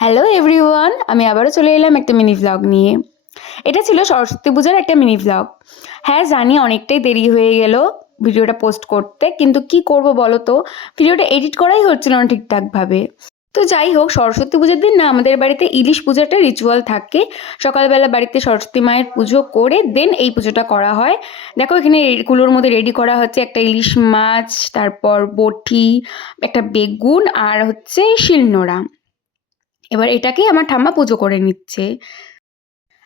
Hello everyone, আমি আবারও চলে এলাম একটা মিনি ভ্লগ নিয়ে। এটা ছিল সরস্বতী পূজার একটা মিনি ভ্লগ। হ্যাঁ জানি অনেকটাই দেরি হয়ে গেল ভিডিওটা পোস্ট করতে, কিন্তু কি করব বলো তো, ভিডিওটা এডিট করাই হচ্ছিল না ঠিকঠাকভাবে। তো যাই হোক, সরস্বতী পুজোর দিন না আমাদের বাড়িতে ইলিশ পুজোটা রিচুয়াল থাকে। সকালবেলা বাড়িতে সরস্বতী মায়ের পুজো করে দেন এই পুজোটা করা হয়। দেখো এখানে কুলোর মধ্যে রেডি করা হচ্ছে একটা ইলিশ মাছ, তারপর বটি, একটা বেগুন আর হচ্ছে শিলনোড়া। এবার এটাকেই আমার ঠাম্মা পুজো করে নিচ্ছে।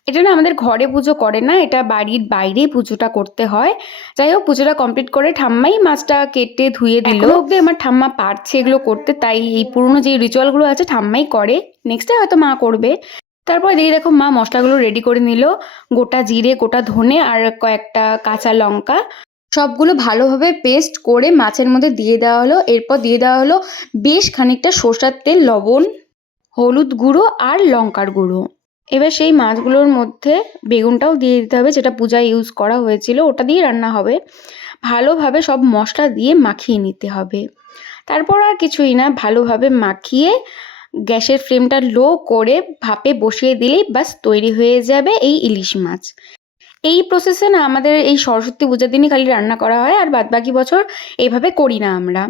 এটা না আমাদের ঘরে পুজো করে না, এটা বাড়ির বাইরেই পুজোটা করতে হয়। যাই হোক, পুজোটা কমপ্লিট করে ঠাম্মাই মাছটা কেটে ধুয়ে দিল। এখনো অব্দি আমার ঠাম্মা পারছে এগুলো করতে, তাই এই পুরনো যে রিচুয়ালগুলো আছে ঠাম্মাই করে, নেক্সট ডে হয়তো মা করবে। তারপর দেখি দেখো মা মশলাগুলো রেডি করে নিল। গোটা জিরে, গোটা ধনে আর কয়েকটা কাঁচা লঙ্কা সবগুলো ভালোভাবে পেস্ট করে মাছের মধ্যে দিয়ে দেওয়া হলো। এরপর দিয়ে দেওয়া হলো বেশ খানিকটা সর্ষের তেল, লবণ, হলুদ গুঁড়ো আর লঙ্কার গুঁড়ো। এবার সেই মাছগুলোর মধ্যে বেগুনটাও দিয়ে দিতে হবে, যেটা পূজায় ইউজ করা হয়েছিল, ওটা দিয়ে রান্না হবে। ভালোভাবে সব মশলা দিয়ে মাখিয়ে নিতে হবে। তারপর আর কিছুই না, ভালোভাবে মাখিয়ে গ্যাসের ফ্লেমটা লো করে ভাপে বসিয়ে দিলেই বাস তৈরি হয়ে যাবে এই ইলিশ মাছ। এই প্রসেসে না আমাদের এই সরস্বতী পূজার দিনই খালি রান্না করা হয়, আর বাদবাকি বছর এইভাবে করি না আমরা।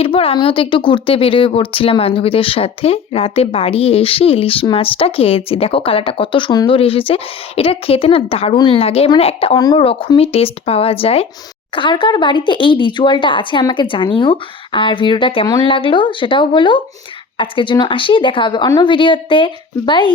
এরপর আমিও তো একটু ঘুরতে বেরিয়ে পড়ছিলাম বান্ধবীদের সাথে। রাতে বাড়ি এসে ইলিশ মাছটা খেয়েছি। দেখো কালারটা কত সুন্দর এসেছে। এটা খেতে না দারুণ লাগে, মানে একটা অন্য রকমই টেস্ট পাওয়া যায়। কার কার বাড়িতে এই রিচুয়ালটা আছে আমাকে জানিও। আর ভিডিওটা কেমন লাগলো সেটাও বলো। আজকের জন্য আসি, দেখা হবে অন্য ভিডিওতে। বাই।